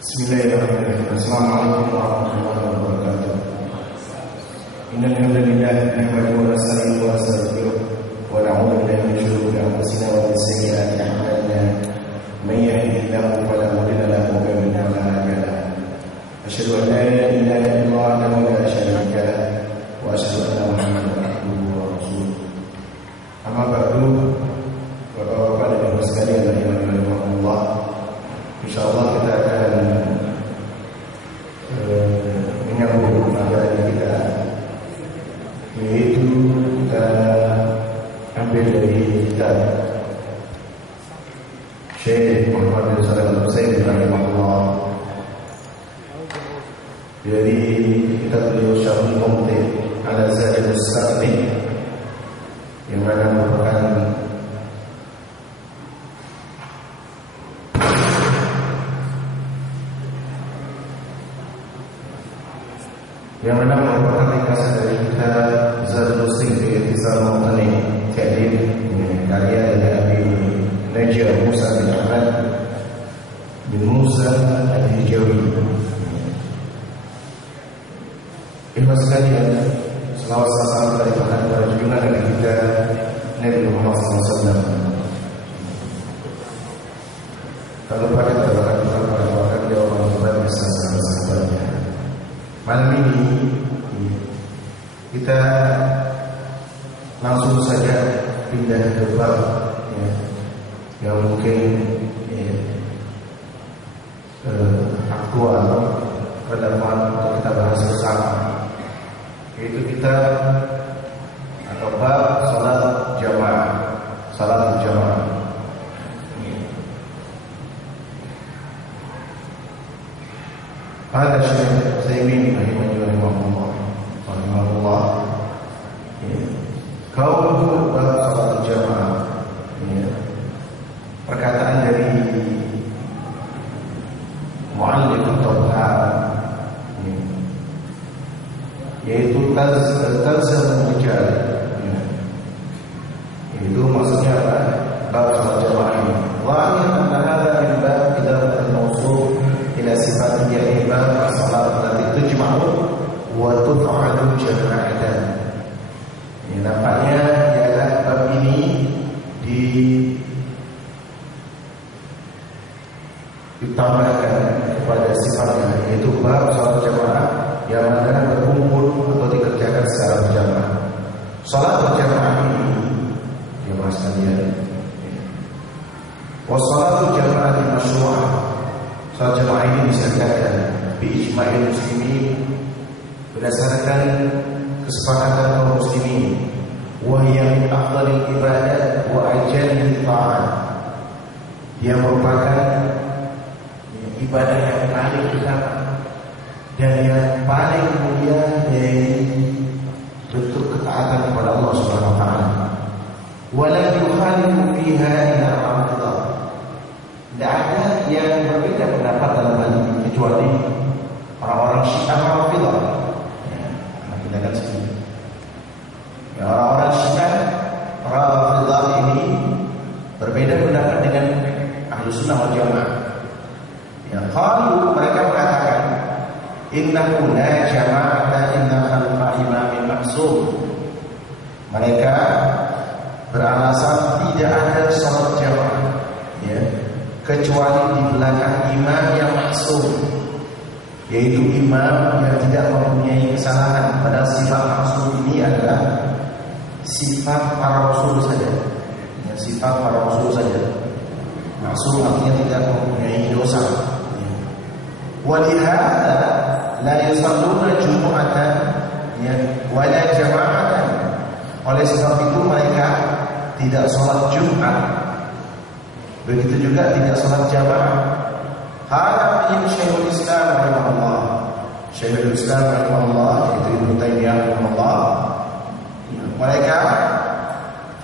Bismillahirrahmanirrahim. Assalamualaikum warahmatullahi wabarakatuh. Innal hamdalillah nahmaduhu wa nasta'inuhu wa nastaghfiruh wa na'udzu billahi min shururi anfusina wa min sayyi'ati a'malina. Man yahdihillahu fala mudilla lahu wa man yudlil fala hadiya lahu. Asyhadu an la ilaha illallah wahdahu la syarika lahu wa asyhadu anna Muhammadan abduhu wa rasuluh. Amma ba'du, Bapak-bapak dan Ibu sekalian yang dirahmati Allah. Insyaallah kita akan menyambung materi kita, yaitu kita ambil dari kitab Syekh Muhammad bin Shalih Al-Utsaimin rahimahullah, dari kitab beliau Syarhul Mumti' ala Zadil Mustaqni, yang mana merupakan ringkasan dari kitab Zadul Mustaqni fi Ihtisam Mutani Ta'lif, karya dari Abi Najjar Musa bin Ahmad bin Musa Al-Hijawi. Ikhlas sekalian, selawat salam dari Tuhan kepada junjungan Nabi kita Nabi Muhammad SAW. Tak lupa kita doakan dia orang hebat bersama sahabatnya. Malam ini kita langsung saja pindah ke bab yang mungkin aktual, relevan untuk kita bahas bersama, yaitu kita atau bab salat jamaah, salat berjamaah. Ada Syekh Utsaimin rahimahullah, kaum bab salat jamaah, perkataan dari muallif At-Tabhar, yaitu talzam rijal, itu maksudnya apa? Bab salat jamaah ini wa anna hadha min bab idarat al-mawsuf ila sifatiyya ibad salat allati tujma'u wa tuf'alu jama'atan. Nampaknya ialah bab ini ditambahkan kepada sifatnya, yaitu bab salat jamaah yang mana berkumpul atau dikerjakan secara berjamaah. Salat berjamaah ini jemaah sekalian, wassalatu jama'atin masyru'ah, salat jamaah ini disediakan bi ijma'il muslimin, berdasarkan kesepakatan kaum muslimin, wa hiya min afdhalil ibadat wa ajalil ta'at, yang merupakan ibadah yang paling utama dan yang paling mulia dari bentuk ketaatan kepada Allah Subhanahu wa taala. Wa la yukhalifu fiha illa al-'aqidah. Tidak ada yang berbeda pendapat dalam hal ini kecuali orang-orang Syiah Rafidah. Kita kan seperti orang-orang Syiah Rafidah ini berbeda pendapat dengan Ahlus Sunnah wal Jamaah. Kalau mereka mengatakan innahu la jama'ata inna khalfa imamin maksum, mereka beralasan tidak ada salat jamaah kecuali di belakang imam yang maksum, yaitu imam yang tidak mempunyai kesalahan. Padahal sifat maksum ini adalah sifat para rasul saja, sifat para rasul saja. Maksum artinya tidak mempunyai dosa. Walihada la yusalluna jumu'atan wala jama'atan. Oleh sebab itu mereka tidak sholat Jumat, begitu juga tidak sholat jamaah. Hada min Syekhul Islam rahimahullah, Syekhul Islam rahimahullah, yaitu Ibnu Taimiyah rahimahullah. Mereka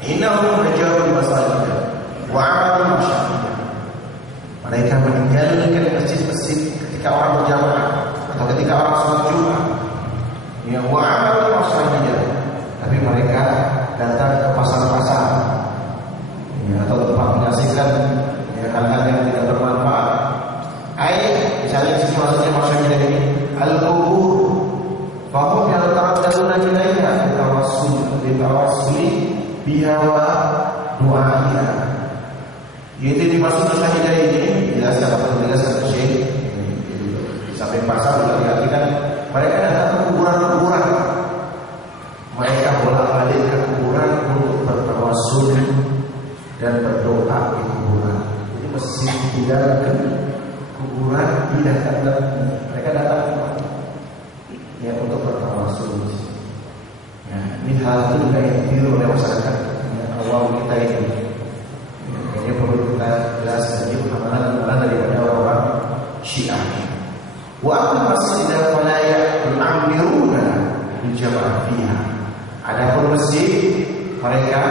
innahum hajaru masajid wa 'amalu masyajid. Mereka meninggalkan masjid-masjid ketika orang berjamaah atau ketika orang sholat Jumat, wa 'amalu masyajid, tapi mereka datang ke pasar-pasar atau tempat menyaksikan hal-hal yang tidak bermanfaat. Misalnya bihawa du'a'ina. Yaitu dimaksud dengan hidayah ini jelaskan apa penjelasan Syekh sampai pasal juga diartikan mereka datang ke kuburan-kuburan, mereka bolak-balik ke kuburan untuk bertawassul dan berdoa di kuburan. Jadi masjid tidak ke kuburan, tidak datang, mereka datang ya untuk bertawassul. Ya, ini hal itu juga yang ditiru oleh masyarakat awam kita ini. Ini perlu kita jelaskan, ini penamalan daripada orang Syiah. Wa amma masjid fala ya'miruna bil jamaah fiha. Adapun masjid mereka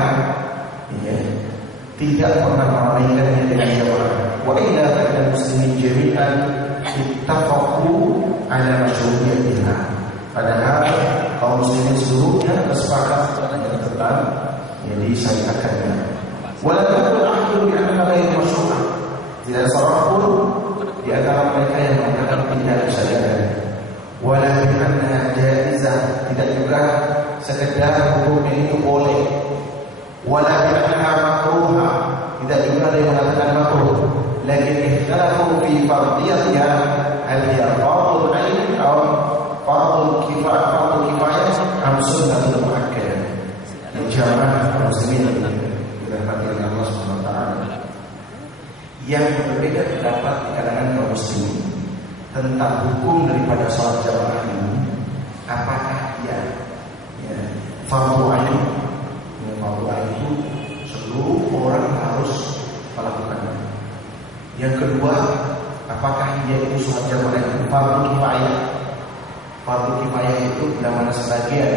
ya, tidak pernah meramaikannya dengan jamaah. Wa illa fa'al muslimin jami'an ittafaqu ala masyru'iyyatiha. Padahal kaum muslimin seluruhnya bersepakat tentang yang disyariatkannya. Walaupun ahlu bi anna ghairu masyru'ah. Tidak seorang pun di antara mereka yang mengatakan tidak disyariatkan. Walaupun anna jaizah, tidak juga sekedar hukum itu boleh. Walaupun anna makruha, tidak juga ada yang mengatakan makruh. Lakin ikhtalafu fi fardiyatiha, hal hiya fardhu 'ain aw fardhu kifayah am sunnatul muakkadah. Jamaah muslimin dirahmati Allah Subhanahu wa taala. Yang berbeda pendapat di kalangan kaum muslimin tentang hukum daripada salat jamaah ini, apakah dia fardhu 'ain? Fardhu 'ain itu seluruh orang harus melakukannya. Yang kedua, apakah dia itu salat jamaah itu fardhu kifayah? Fardhu kifayah itu bila mana sebagian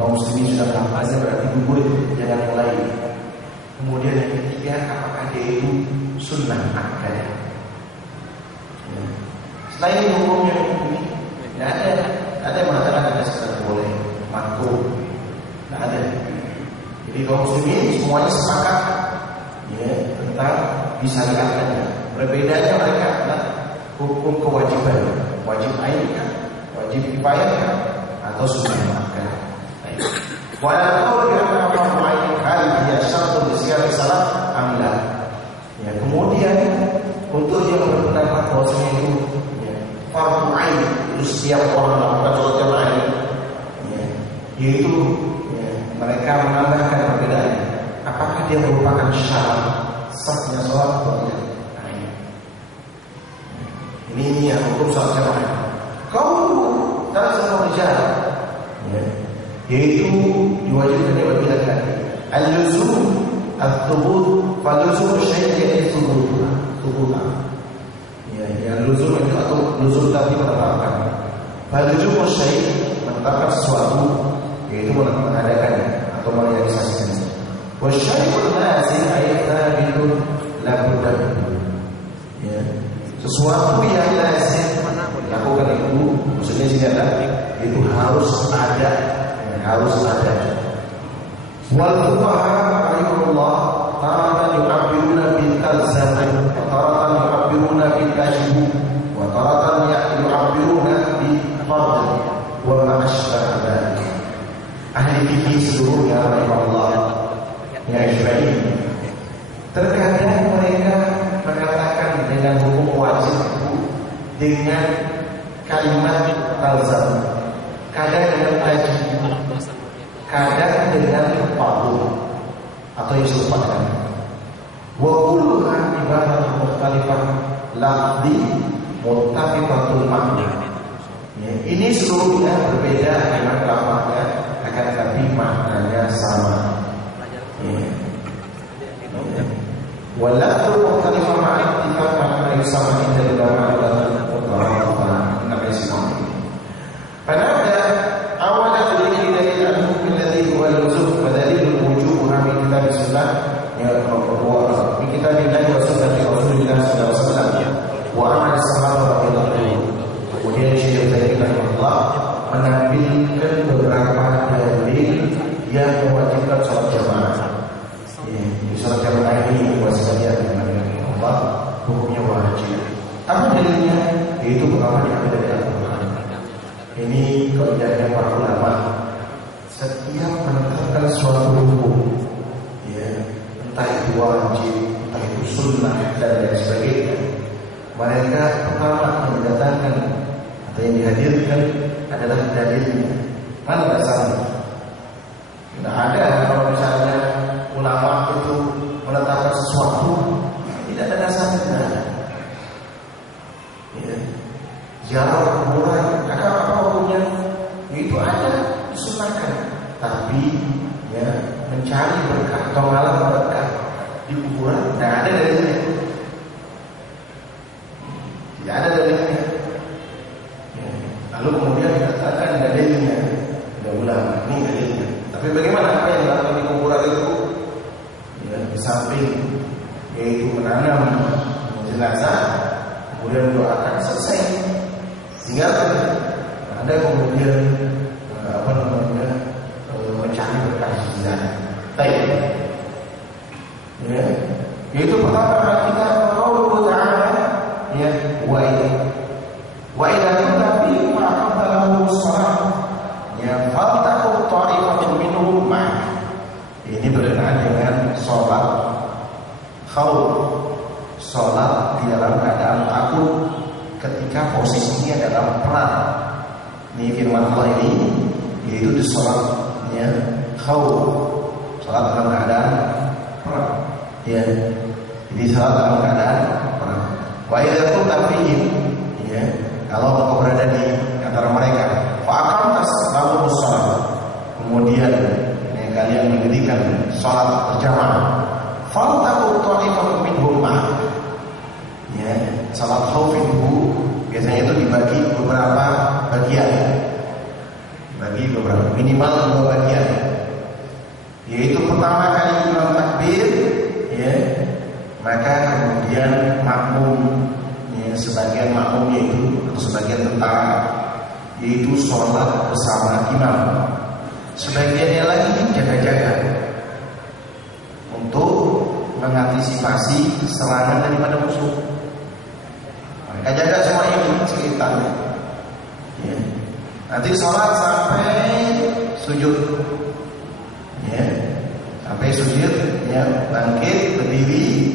kaum muslimin sudah melakukannya berarti gugur, jangan yang lain. Kemudian yang ketiga, apakah dia itu sunnah akkadah? Selain hukumnya ini, tidak ada yang mengatakan tidak sekedar boleh, makruh, tidak ada. Jadi kaum muslimin semuanya sepakat tentang disyariatkannya. Berbedanya mereka adalah hukum kewajiban, wajib ain, wajib kifayah atau sunnah akkadah. Walau dia fardhu 'ain hal dia syartun li siyami salat amla. Ya, kemudian untuk yang berpendapat bahwasanya itu fardhu 'ain itu setiap orang melakukan salat jamaah yaitu mereka menambahkan perbedaan. Apakah dia merupakan syarat sahnya salat atau tidak? Ini yang hukum salat jamaah. Kau tak sama bicara. Yaitu diwajibkan bagi laki-laki al-luzum al-thubut, fal-luzum syai' thubut. Ya, luzum itu atau luzum tadi menetapkan. Fal-luzum syai' menetapkan sesuatu, yaitu mengadakannya atau merealisasikannya. Wa syai'un lazim ayatun la budda. Ya, sesuatu yang lazim dilakukan itu maksudnya tidak itu harus ada. Wal fuqaha rahimahullah taratan yu'abbiruna bil talzam wa taratan yu'abbiruna bil wajib wa taratan yu'abbiruna bil fardh wa ma asbaha dzalik. Ahli fikih seluruhnya rahimahullah ya Ibrahim, terkadang mereka mengatakan dengan hukum wajib dengan kalimat talzam, kadang dengan tajwid, kadang dengan fardhu atau yang serupakan. Wa kulluha ibaratun mukhtalifah lafzi muttafiqatul ma'na. Ini seluruhnya berbeda dengan lafaznya, akan tetapi maknanya sama. Wa lafzu mukhtalifah ma'na ittifaq ma'na yusama inda ulama al-mutawaffa nabi sallallahu. Fanabda awala dzikri dalil al-hukm alladhi huwa al-luzum wa dalil wujubuha min kitab sunnah wa min kitabillah wa sunnati Rasulillah sallallahu alaihi wasallam wa amal sahabat radhiyallahu anhum. Kemudian Syekh rahimahullah menampilkan beberapa dalil yang mewajibkan salat jamaah. Salat jamaah ini wasiatnya Allah hukumnya wajib. Apa dalilnya? Yaitu pertama diambil dari Al-Quran. Ini kebijakan para ulama setiap menetapkan suatu hukum, ya, entah itu wajib, entah itu sunnah dan lain sebagainya, mereka pertama mendatangkan atau yang dihadirkan adalah dalilnya. Mana dasarnya? Tidak ada kalau misalnya ulama itu menetapkan sesuatu tidak ada dasarnya, tidak ada. Ya. Ziarah kuburan, ada apa hukumnya? Itu ada, disunahkan. Tapi ya, mencari berkah atau malah berkah di kuburan tidak ada dalilnya. Tidak ada dalilnya. Ya. Lalu kemudian dikatakan dalilnya, ada ulama ini dalilnya. Tapi bagaimana apa yang dilakukan di kuburan itu? Ya, di samping yaitu menanam jenazah, kemudian doakan, selesai. Tinggal ada kemudian mencari berkah jenazah. Baik. Ya, yaitu pertama kita qaulullah ta'ala, ya, wa ila nabi ma'aqabalahu shalah, ya, faltaqu ta'ifatun minhum ma'ah. Ini berkenaan dengan sholat khauf, sholat di dalam keadaan takut ketika posisinya dalam perang. Ini firman Allah ini, yaitu di sholatnya khauf, sholat dalam keadaan perang. Ya, jadi sholat dalam keadaan perang. Wa idza kunta fihim, ya, kalau engkau berada di antara mereka, fa aqamtas lahumus shalah, kemudian ya, kalian mendirikan sholat berjamaah, faltaqu ta'ifatun minhum ma'ak. Ya, salat khauf itu biasanya itu dibagi beberapa bagian, bagi beberapa, minimal 2 bagian. Yaitu pertama kali imam takbir, ya, maka kemudian makmum, ya, sebagian makmum yaitu atau sebagian tentara, yaitu sholat bersama imam. Sebagiannya lagi jaga-jaga untuk mengantisipasi serangan daripada musuh. Mereka jaga semuanya di sekitarnya. Ya. Nanti sholat sampai sujud, ya, sampai sujud, ya, bangkit berdiri.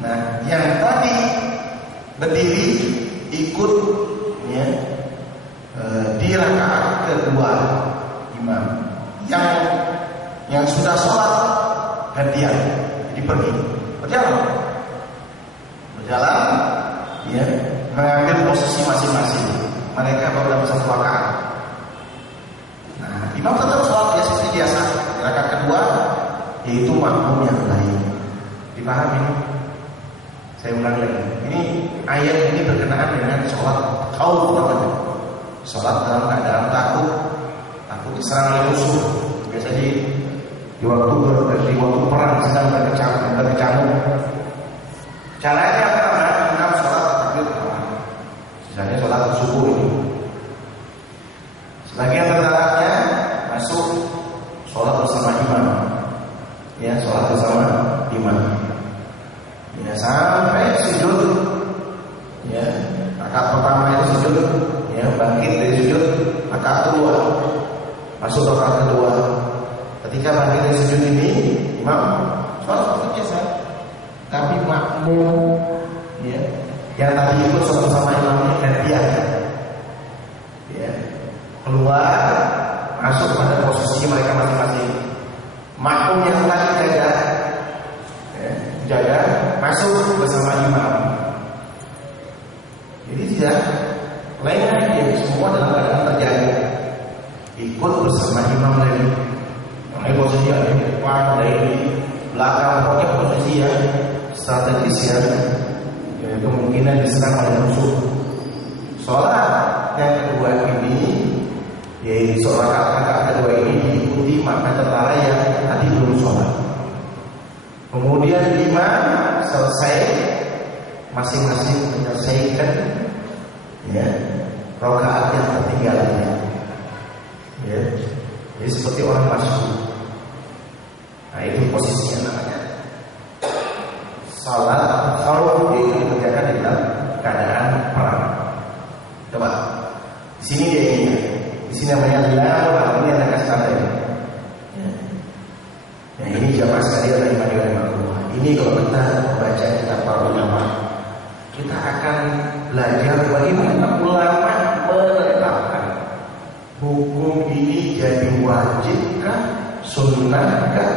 Nah, yang tadi berdiri ikut, ya, di rakaat kedua imam. Yang sudah sholat gantian, jadi pergi berjalan, ya, mengambil posisi masing-masing. Mereka baru dalam satu rakaat. Nah, imam tetap sholat ya seperti biasa. Rakaat kedua yaitu makmum yang lain. Dipahami? Saya ulang lagi. Ini ayat ini berkenaan dengan sholat khauf namanya. Sholat dalam keadaan takut diserang oleh musuh. Biasanya di waktu perang sedang berkecamuk. Caranya pertama, imam sholat takbir pertama. Misalnya sholat subuh ini. Sebagian tentaranya masuk sholat bersama imam. Ya, sholat bersama imam. Ya, sampai sujud. Ya, rakaat pertama itu sujud. Ya, bangkit dari sujud. Rakaat kedua masuk rakaat kedua. Ketika bangkit dari sujud ini, imam sholat seperti biasa. Tapi makmum, ya, yang tadi ikut sholat bersama imamnya gantian, ya, keluar masuk pada posisi mereka masing-masing. Makmum yang tadi jaga masuk bersama imam. Jadi tidak lain lagi, semua dalam keadaan terjaga, ikut bersama imam lagi. Makanya posisi ada di depan, ada di belakang, pokoknya posisi yang strategis, ya, kemungkinan diserang oleh musuh. Sholat yang kedua ini, yaitu sholat rakaat kedua ini diikuti maka tentara yang tadi belum sholat. Kemudian imam selesai, masing-masing menyelesaikan, ya, rakaat yang tertinggalnya. Ya, jadi seperti orang masuk. Nah, itu posisinya namanya salat khauf, yaitu dikerjakan di dalam keadaan perang. Coba di sini dia ini, di sini namanya lam, ini ada kasih tanda. sekalian yang Allah. Ini kalau kita baca kitab para ulama, kita akan belajar bagaimana ulama menetapkan hukum ini jadi wajibkah, sunnahkah,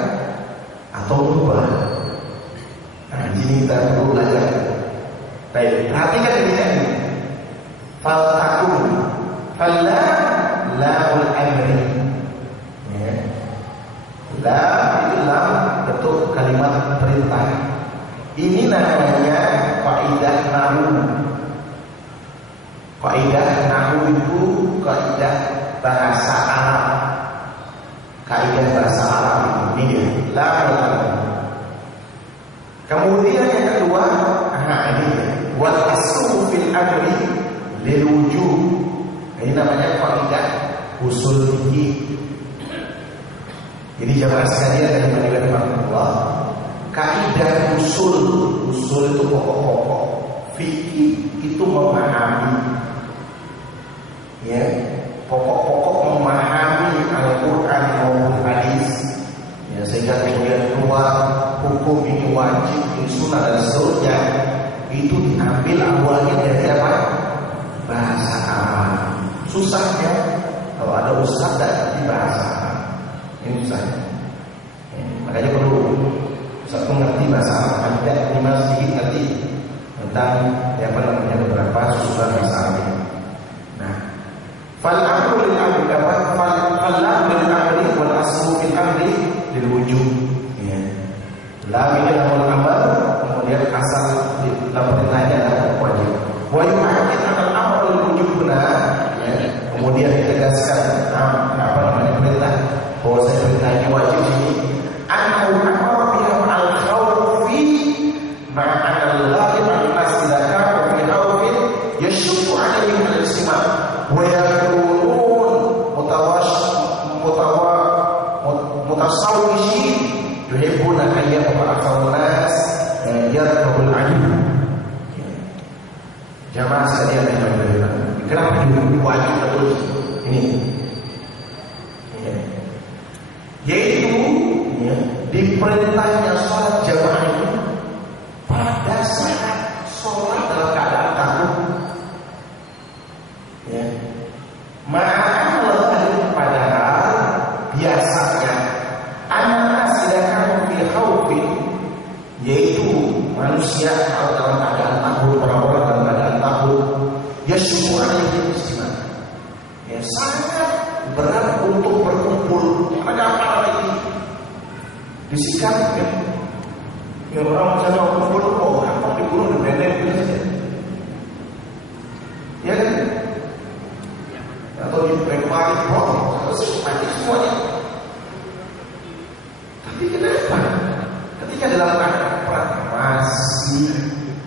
atau mubah. Nah, ini kita perlu belajar. Baik, perhatikan ini kan. Fal takum, falla laul amri. Ya. La itu lam bentuk kalimat perintah. Ini namanya kaidah nahwu. Kaidah nahwu itu kaidah bahasa Arab. Kaidah bahasa Arab ini ya. La kemudian yang kedua, ini wal aslu fil amri lil wujub. Ini namanya kaidah usul fikih. Jadi jamaah sekalian yang dimuliakan Allah, kaidah usul itu pokok-pokok. Fikih itu memahami, ya, pokok-pokok memahami Al-Quran maupun hadis, ya, sehingga kemudian keluar hukum ini wajib, ini sunnah dan seterusnya. Itu diambil awalnya dari apa? Bahasa Arab. Susahnya kalau ada ustaz dan di bahasa Arab. Ini susahnya. Makanya perlu ustaz mengerti bahasa Arab. Tidak minimal sedikit ngerti tentang apa namanya beberapa susunan bahasa Arab. Nah, fal amru lil amri fal amru lil amri wal aslu fil amri lil wujub. Ya. Lam ini namul amal, kemudian asal lam perintahnya adalah wajib. Wa yu'akkid al-amru lil wujub benar. Ya. Kemudian ditegaskan apa namanya perintah, bahwa saya perintahnya wajib ini. Annahu amara biha al-khawfi ma'ana al-ghalib al-nas idza kana fi khawfin yashqu 'alaihim al-istima' wa yakunun mutasawwishin yuhibbuna an yata'afaw an-nas yarkabul 'alim. Jamaah sekalian yang berbahagia, kenapa wajib betul ini? Yaitu diperintahnya sholat jamaah itu pada saat sholat dalam keadaan takut. Ya. Maka padahal biasanya anak sedang fi khaufin, yaitu manusia kalau dalam keadaan takut, orang-orang dalam keadaan takut, ya syukur alaihi istimewa. Ya sangat berat untuk berkumpul. Ada apa lagi? Disikat ya. Ya orang misalnya kumpul, oh apa di gunung di benteng gitu saja. Ya kan? Atau di benteng selesai mati semuanya. Tapi kenapa? Ketika dalam keadaan masih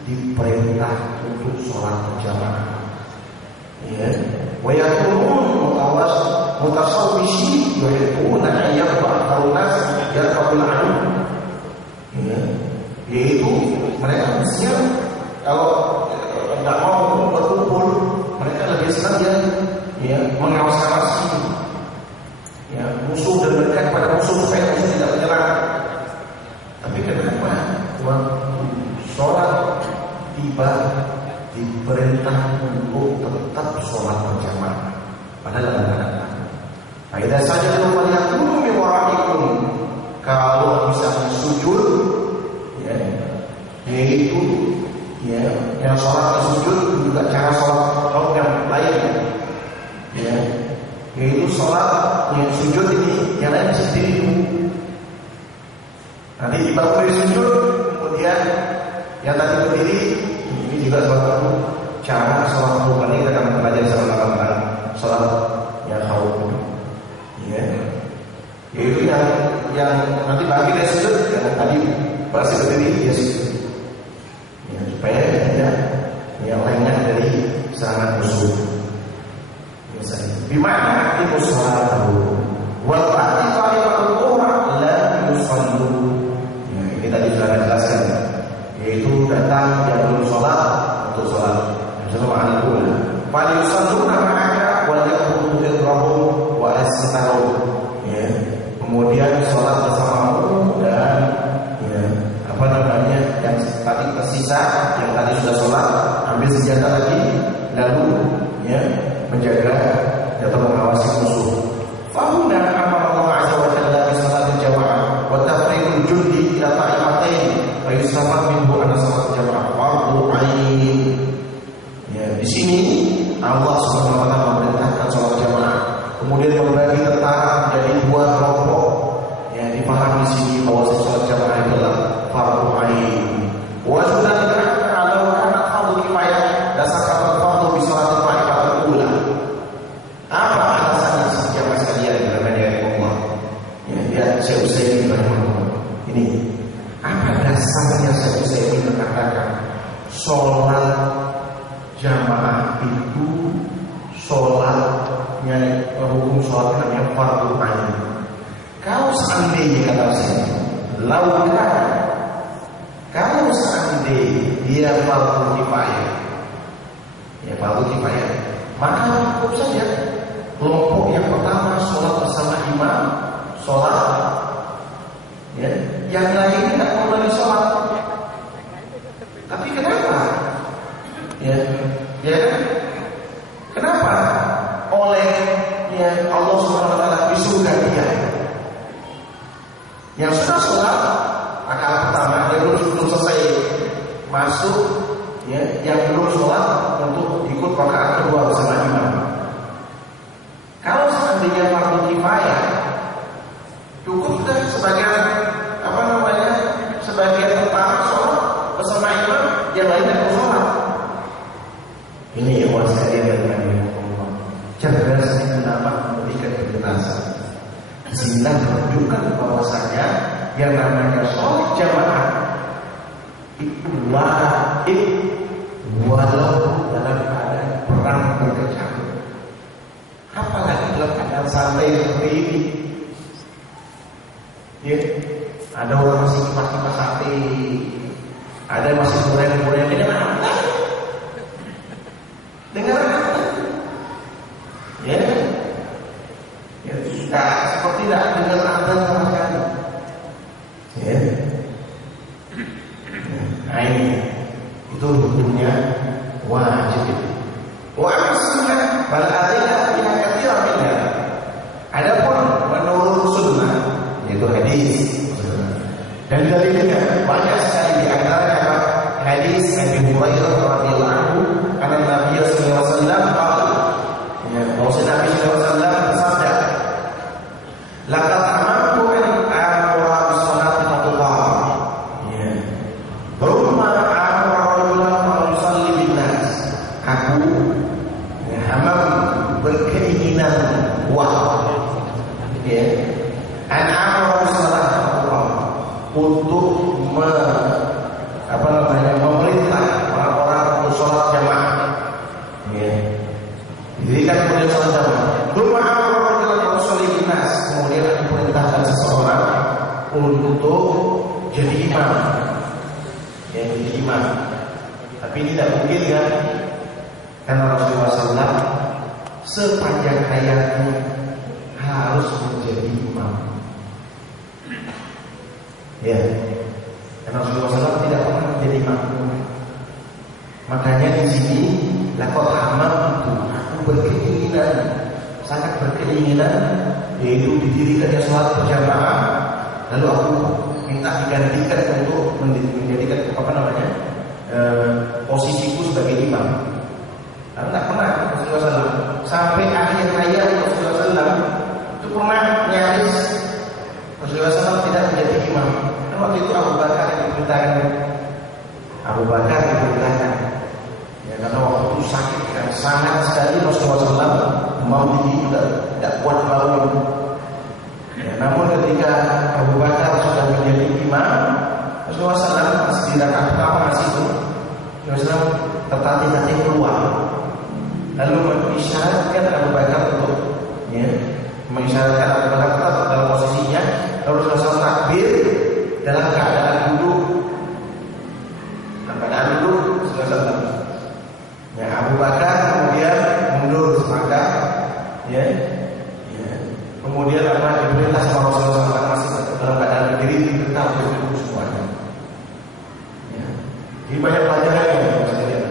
diperintah untuk sholat berjamaah, ya, wa yakunun mutasawwishin yuhibbuna an yaqba'a an-nas yarkabul 'alim. Yaitu mereka siap kalau tidak mau berkumpul, mereka lebih senang ya mengawas-awasi ya musuh dan mendekat pada musuh supaya musuh tidak menyerang. Tapi kenapa waktu sholat tiba diperintah untuk tetap sholat berjamaah padahal dalam keadaan. Faida saja kalau yakunu min waraikum, kalau bisa sujud, ya, yaitu ya yang sholat sujud juga cara sholat yang lain, ya, yaitu sholat yang sujud ini yang lain bisa diri. Nanti dibangun dari sujud, kemudian yang tadi berdiri, ini juga suatu cara sholat bukan ini kita akan belajar sama-sama sholat yang khauf, ya, yaitu yang nanti bagi dari sujud, yang tadi pasti berdiri dia sujud, ya, supaya tidak yang lengah dari serangan musuh. Misalnya, bimana itu sholat wal ta'ifatu ukhra la yusallu. Ini tadi sudah dijelaskan, yaitu datang yang belum sholat untuk sholat bersama anak buah. Fal yusalluna ma'aka wal yaqulu idrahum wa asitahu. Ya, kemudian sholat bersamamu dan senjata lagi, lalu ya menjaga atau mengawasi musuh. Fahuna amara Allah azza wa jalla bi salatil jamaah wa tafriqul jundi ila ta'ifatain fa yusama minhu anna salatil jamaah fardu ain. Ya, di sini Allah Subhanahu wa taala memerintahkan salat jamaah, kemudian membagi tentara menjadi dua kelompok. Ya, dipahami di sini bahwa salat jamaah adalah fardu ain. Wa sunnah kalau anak fardu kifayah dasar fardu bi salatil ta'ifatul ula. Apa alasannya jamaah sekalian dari Allah? Ya, Syekh Utsaimin rahimahullah. Ini apa dasarnya Syekh Utsaimin mengatakan sholat jamaah itu sholatnya hukum sholat namanya fardu ain. Kalau seandainya kata saya, kalau seandainya dia fardu kifayah, ya fardu kifayah, maka cukup saja kelompok yang pertama sholat bersama imam, sholat, ya, yang lain tidak kembali sholat. Tapi kenapa? Ya, kan? Kenapa? Oleh ya Allah Subhanahu wa taala disuruh dia yang sudah sholat rakaat pertama, dia belum selesai masuk, ya, yang belum sholat untuk ikut rakaat kedua bersama imam. Kalau seandainya fardu kifayah, cukup sudah sebagian sebagian pertama sholat bersama imam, yang lain tidak sholat. Ini yang buat saya dengan Allah. Cerdasnya ulama memberikan penjelasan. Disinilah menunjukkan bahwasanya yang namanya sholat jamaah itu wajib walau dalam keadaan perang berkecamuk. Apalagi dalam keadaan santai seperti ini. Ya, ada orang masih kipas-kipas sate, ada yang masih goreng-goreng dengan apa? Ya, tidak seperti tidak dengan apa sama sekali. Ya, nah ini itu hukumnya wajib. Wa sunnah bal adillah yang kathirah minha. Adapun menurut sunnah yaitu hadis dan dalilnya banyak sekali, di antaranya hadis Abi Hurairah radhiyallahu anhu karena Nabi sallallahu alaihi wasallam Nabi sallallahu alaihi wasallam bersabda, laqad amartu an amura bis salati fatuqam. Ya. Rumma amara rajulan fa yusalli bin nas. Aku hamam berkeinginan ya. An amara bis salati fatuqam, untuk memerintah orang-orang untuk sholat jamaah. Ya. Dirikan kemudian sholat jamaah. Kemudian aku perintahkan seseorang untuk jadi imam. Ya, jadi imam. Tapi ini tidak mungkin kan? Karena Rasulullah SAW sepanjang hayatnya harus menjadi imam. Ya, karena Rasulullah SAW tidak pernah menjadi imam. Makanya di sini laqad hamamtu, aku berkeinginan, sangat berkeinginan, yaitu didirikannya sholat berjamaah, lalu aku minta digantikan untuk menjadikan posisiku sebagai imam. Karena tak pernah Rasulullah SAW sampai akhir hayat Rasulullah SAW itu pernah nyaris Rasulullah SAW tidak menjadi imam. Dan waktu itu Abu Bakar diperintahkan. Ya, karena waktu itu sakit kan, sangat sekali Rasulullah SAW mau tidak kuat bangun. Ya, namun ketika Abu Bakar sudah menjadi imam, Rasulullah SAW masih di rakaat pertama itu, Rasulullah tertatih-tatih keluar, lalu mengisyaratkan Abu Bakar untuk, ya, mengisyaratkan Abu Bakar tetap dalam posisinya, lalu Rasulullah takbir dalam keadaan duduk, Rasulullah. Ya, Abu Bakar kemudian mundur maka, ya, kemudian diperintah sama Rasulullah masih dalam keadaan berdiri, tetap duduk semuanya. Ya. Jadi banyak pelajaran yang harus kita lihat.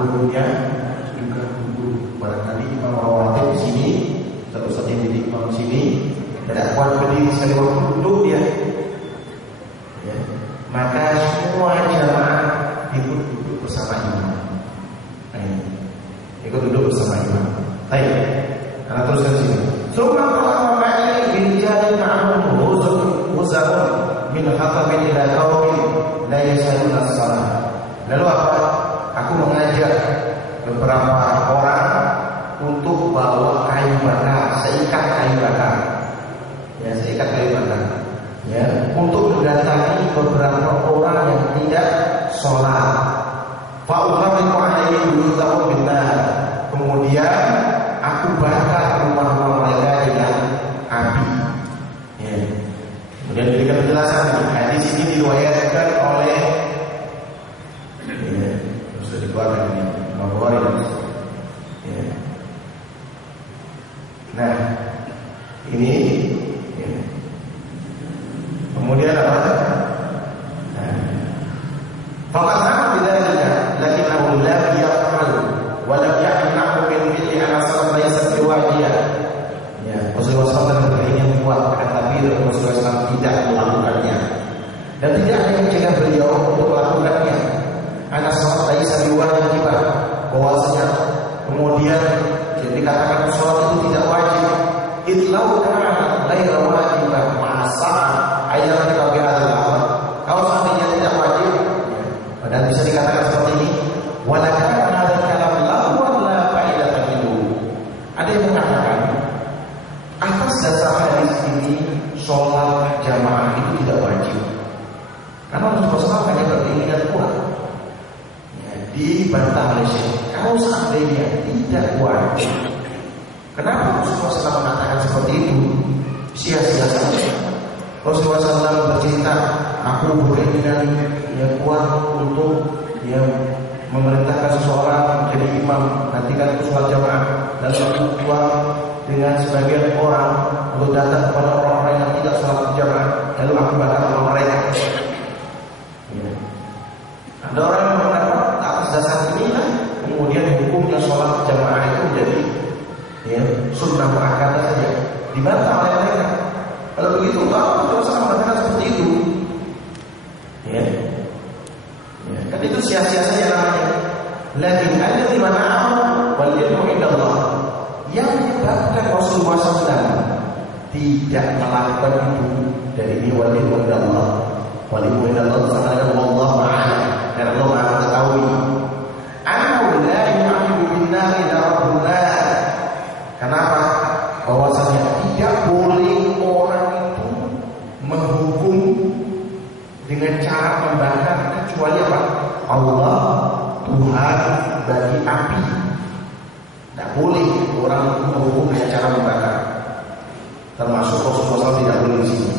gurunya juga guru. Barangkali imam rawatib di sini, satu yang jadi imam di sini, tidak kuat berdiri sekali waktu duduk dia. Ya. Maka semua jamaah ikut duduk bersama imam. Nah, ikut duduk bersama imam. Baik, karena teruskan sini. Summa qala ma'i birijali ma'hum huzarun min khatabin ila qaumin la yasaluna as-salah. Lalu apa? Aku mengajak beberapa orang untuk bawa kayu bakar, seikat kayu bakar. Ya, seikat kayu bakar. Ya, untuk mendatangi beberapa orang yang tidak sholat. Fa uqamitu alaihim buyutahum bin-nar. Kemudian aku bakar rumah-rumah mereka dengan api. Ya. Kemudian diberikan penjelasan. Hadis ini diriwayatkan oleh sudah dikeluarkan ini Bukhari. Ya. Nah, ini ya. Kemudian apa? Fakatana bidzalika lakinnahu lam yaf'al wa lam ya'lamu min mithli an sallallahu alaihi wasallam. Ya, Rasulullah SAW berilmu kuat, tetapi Rasulullah SAW tidak melakukannya dan tidak ada yang mencegah beliau untuk melakukannya. Anak sholat laisa biwajib, bahwasanya kemudian dikatakan sholat itu tidak wajib. Itlau kana ghairu wajib masa ayat kita biasa. Kalau seandainya tidak wajib, dan bisa dikatakan seperti ini, walakin ada kalam lahu wala faidatan minhu. Ada yang mengatakan atas dasar hadis ini sholat jamaah itu tidak wajib. Karena Rasulullah SAW hanya beringat kuat. Ya, dibantah oleh Syekh. Kalau seandainya tidak wajib, kenapa Rasulullah SAW mengatakan seperti itu? Sia-sia saja. Rasulullah SAW bercerita, aku beringat yang kuat untuk memerintahkan seseorang menjadi imam, nantikan sholat jamaah, dan aku kuat dengan sebagian orang untuk datang kepada orang-orang yang tidak sholat jamaah, lalu aku bakar orang mereka. Ya. Ada orang yang mengatakan atas dasar inilah kemudian hukumnya sholat jamaah itu menjadi sunnah muakkadah saja, dibantah oleh mereka. Kalau begitu, kalau sama mengatakan seperti itu, ya, kan itu sia-sia saja namanya. Lakin ada di mana wal ilmu indallah. Yang menyebabkan Rasulullah SAW tidak melakukan itu dari ini wal ilmu indallah. Wal ilmu indallah sama dengan wallahu a'lam. Karena Allah Maha mengetahui. Anu la yu'minu billahi rabbuna. Kenapa? Bahwasanya tidak boleh orang itu menghukum dengan cara membakar kecuali apa? Allah Tuhan bagi api. Tidak boleh orang itu menghukum dengan cara membakar. Termasuk Rasulullah SAW tidak boleh di sini.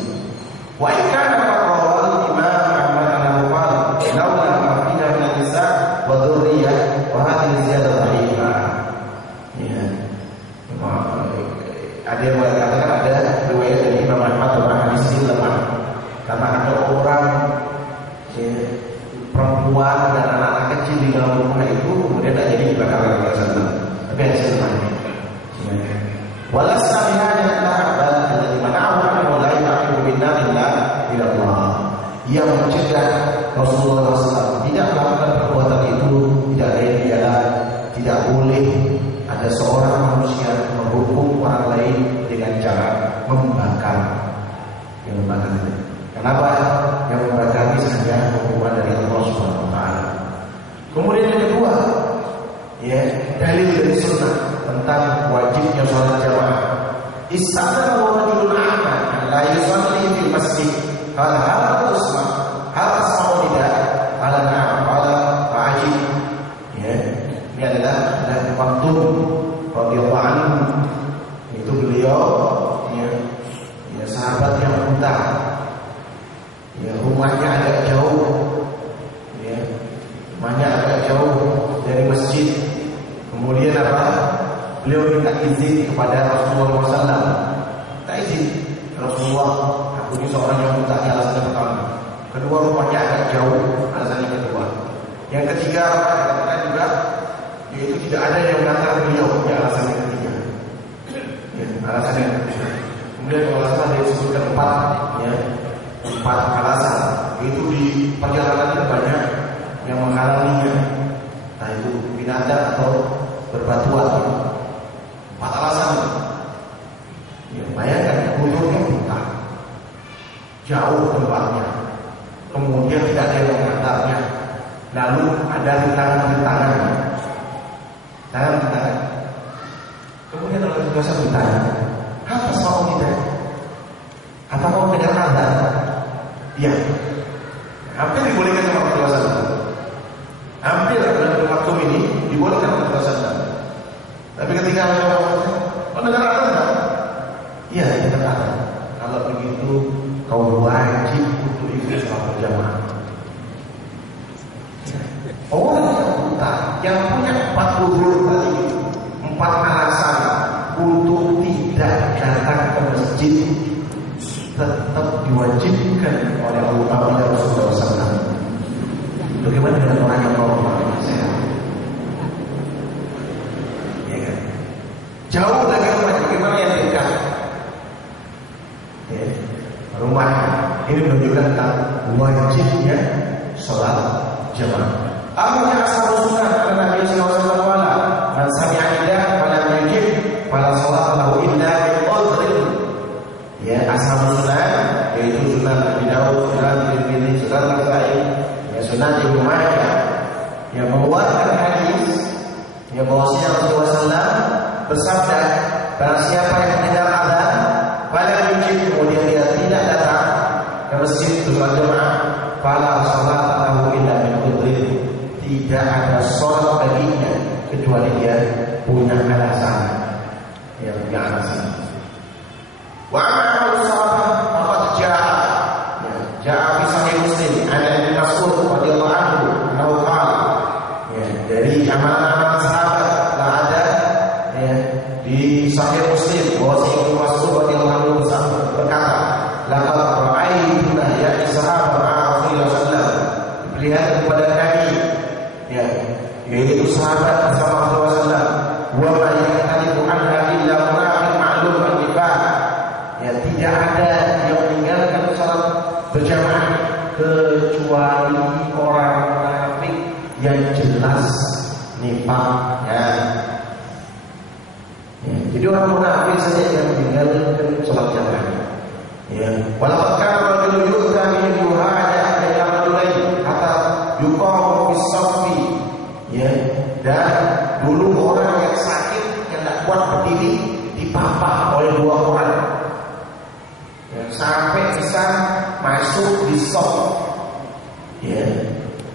Wa ikana faqawal Imam Ahmad an-Nawfal laula ma'ina min nisa wa dzurriyyah wa hadhihi ziyadah dhaifah. Ya. Ada yang mengatakan ada riwayat dari Imam Ahmad bahwa hadis ini lemah karena ada orang perempuan dan anak-anak kecil di dalam rumah itu kemudian tak jadi dibakar oleh Rasulullah. Tapi hadis lemah. Walas sabihanya bal alladhi mana'ahu an la yu'minu billahi illa billah. Yang mencegah Rasulullah SAW tidak melakukan perbuatan itu tidak lain ialah tidak boleh ada seorang manusia menghukum orang lain dengan cara membakar. Yang membakar. Kenapa? Yang membakar ini saja hukuman dari Allah Subhanahu wa taala. Kemudian yang kedua, dalil dari sunnah tentang wajibnya sholat jamaah. Istana rajulun a'ma la yusalli fil masjid. Qala hal tasma, hal tasma tidak. Qala na'am, qala fa'ajib. Ini adalah waktu radhiyallahu anhu. Itu beliau sahabat yang buta. Rumahnya agak jauh. Rumahnya agak jauh dari masjid. Kemudian apa? Beliau minta izin kepada Rasulullah SAW. Minta izin Rasulullah, aku ini seorang yang buta, alasannya pertama. Kedua, rumahnya agak jauh, alasannya kedua. Yang ketiga, katakan juga yaitu tidak ada yang mengatakan beliau punya alasan yang ketiga. Ya, alasan yang ketiga. Kemudian kalau salah dia sebutkan 4, ya, 4 alasan. Itu di perjalanan itu banyak yang menghalanginya. Nah itu binatang atau berbatuan. 4 alasan. Ya, bayangkan gubernurnya buta, jauh tempatnya, kemudian tidak ada yang mengantarnya, lalu ada rintangan-rintangan, kemudian Allah Tuhan bertanya, apa mau kita? Apa mau dengar azan? Iya. Hampir dibolehkan sama kebebasan. Hampir dalam waktu ini dibolehkan sama kebebasan. Tapi ketika Allah dengar azan, iya, dengar azan. Kalau begitu kau wajib untuk ikut sholat berjamaah. Orang yang buta, yang punya 4 uzur tadi, 4 alasan untuk tidak datang ke masjid, tetap diwajibkan oleh Allah dan Rasulullah SAW. Bagaimana dengan orang yang mau sehat? Ya kan? Jauh dari rumah, bagaimana yang dekat? Ya, rumah ini menunjukkan tentang wajibnya sholat jamaah. Akhirnya asal sunnah karena Nabi SAW man sami'a nidah falam yajib fala sholat lahu illa bi udhrin. Ya, asal sunnah yaitu sunnah Nabi Daud, sunnah Tirmidzi, sunnah Nasa'i, ya sunnah Ibnu Majah yang mengeluarkan hadis yang bahwasanya Rasulullah SAW bersabda, barang siapa yang mendengar azan falam yajib, kemudian dia tidak datang ke masjid sholat jamaah, fala sholat lahu illa bi udhrin. Tidak ada sholat baginya kecuali dia punya alasan. Yang punya alasan. Wa amal sahabat faqad jaa. Jaa fi sahih Muslim an Ibnu Mas'ud radhiyallahu anhu qala. Dari amal-amal sahabat telah ada di sahih Muslim bahwa Ibnu Mas'ud radhiyallahu anhu berkata, laqad ra'aytuna ya sahabat Rasulullah sallallahu alaihi wasallam, lihat kepada kami, ya, yaitu sahabat bersama Rasulullah SAW. Wa ma yahtalifu anha illa munafiq ma'lum al-nifaq. Ya, tidak ada yang meninggalkan salat berjamaah kecuali orang munafik yang jelas nifaqnya. Ya, jadi orang munafik saja yang meninggalkan salat jamaah. Ya, walaupun kana rajulun yu'ta min yuhada ila rajulain hatta yuqamu bis saffi. Ya, dan dulu orang yang sakit yang tidak kuat berdiri dipapah oleh 2 orang, ya, sampai bisa masuk di saf. Ya,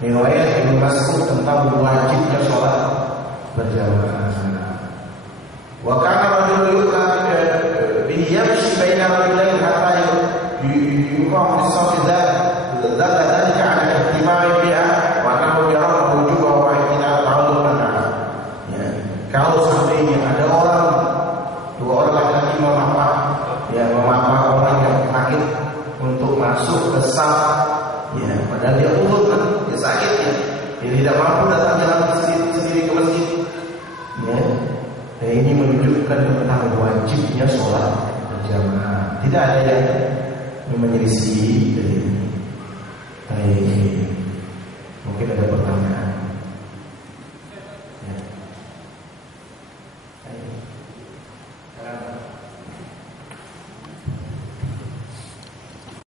riwayat Ibnu Mas'ud tentang wajibnya sholat berjamaah. Wa kana rajulun yu'ta bihi yamshi baina rajulain hatta yuqamu bis saf dzalika 'ala ihtimami biha wa annahu yara wujuba wa ihtina ta'alluman. Ya, kalau seandainya ada 2 orang laki-laki memapah orang yang sakit untuk masuk ke saf, ya, padahal dia ulur kan, dia sakit ya, dia tidak mampu datang jalan sendiri ke masjid. Ya, nah ini menunjukkan tentang wajibnya sholat berjamaah. Tidak ada yang menyelisih